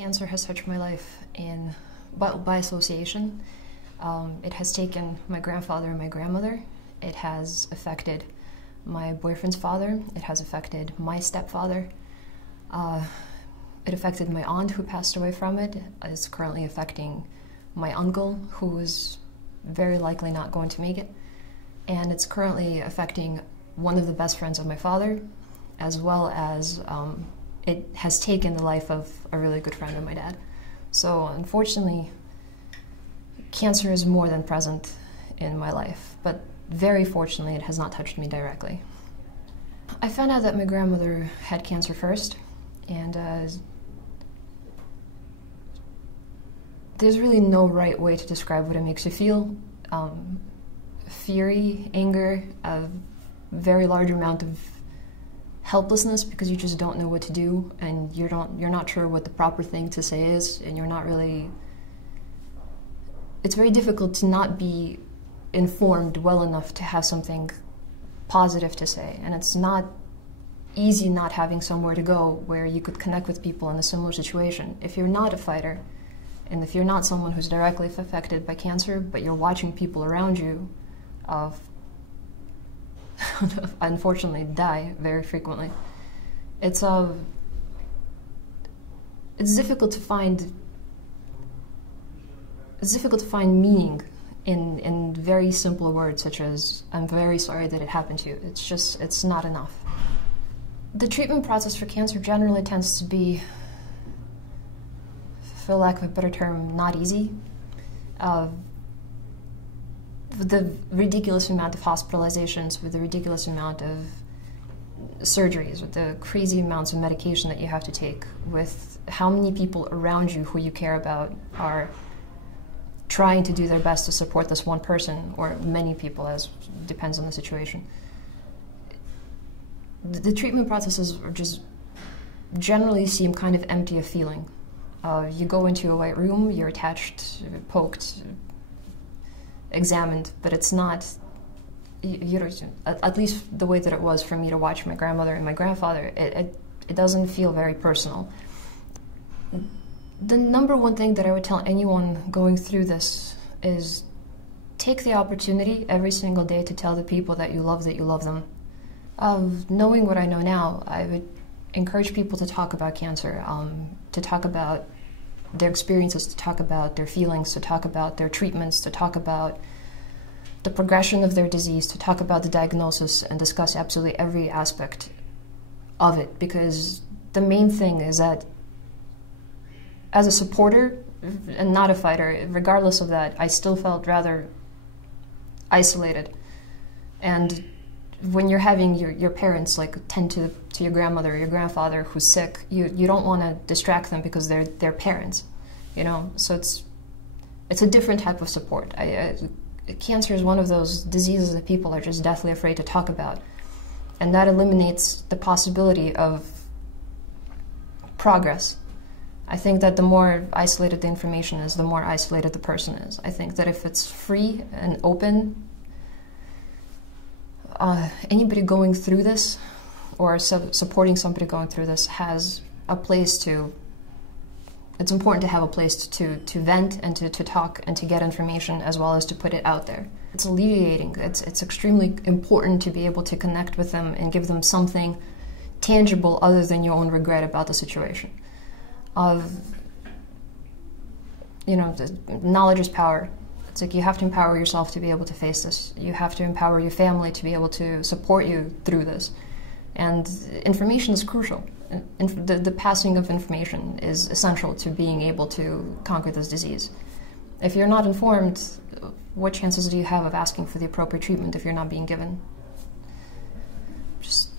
Cancer has touched my life by association. It has taken my grandfather and my grandmother. It has affected my boyfriend's father. It has affected my stepfather. It affected my aunt who passed away from it. It's currently affecting my uncle who is very likely not going to make it. And it's currently affecting one of the best friends of my father, as well as it has taken the life of a really good friend of my dad. So unfortunately, cancer is more than present in my life, but very fortunately it has not touched me directly. I found out that my grandmother had cancer first, and there's really no right way to describe what it makes you feel. Fury, anger, a very large amount of helplessness because you just don't know what to do, and you're not sure what the proper thing to say is, and you're not really. It's very difficult to not be informed well enough to have something positive to say, and it's not easy not having somewhere to go where you could connect with people in a similar situation. If you're not a fighter, and if you're not someone who's directly affected by cancer, but you're watching people around you unfortunately die very frequently, it's difficult to find meaning in very simple words such as "I'm very sorry that it happened to you." It's not enough. The treatment process for cancer generally tends to be, for lack of a better term, not easy. With the ridiculous amount of hospitalizations, with the ridiculous amount of surgeries, with the crazy amounts of medication that you have to take, with how many people around you who you care about are trying to do their best to support this one person, or many people, as depends on the situation. The treatment processes are just generally seem kind of empty of feeling. You go into a white room, you're attached, poked, examined, but it's not, at least the way that it was for me to watch my grandmother and my grandfather, it doesn't feel very personal. The number one thing that I would tell anyone going through this is take the opportunity every single day to tell the people that you love them. Knowing what I know now, I would encourage people to talk about cancer, to talk about their experiences, to talk about their feelings, to talk about their treatments, to talk about the progression of their disease, to talk about the diagnosis, and discuss absolutely every aspect of it. Because the main thing is that as a supporter and not a fighter, regardless of that, I still felt rather isolated. And when you're having your parents like tend to your grandmother or your grandfather who's sick, you don't want to distract them because they're parents, you know. So it's a different type of support. Cancer is one of those diseases that people are just deathly afraid to talk about, and that eliminates the possibility of progress. I think that the more isolated the information is, the more isolated the person is. I think that if it's free and open, anybody going through this or supporting somebody going through this has a place to, it's important to have a place to vent and to talk and to get information, as well as to put it out there. It's alleviating. It's extremely important to be able to connect with them and give them something tangible other than your own regret about the situation. Knowledge is power. It's like you have to empower yourself to be able to face this. You have to empower your family to be able to support you through this. And information is crucial. The passing of information is essential to being able to conquer this disease. If you're not informed, what chances do you have of asking for the appropriate treatment if you're not being given? Just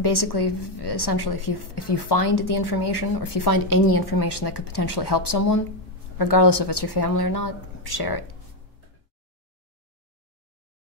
basically, essentially, if you find the information, or if you find any information that could potentially help someone, regardless if it's your family or not, share it.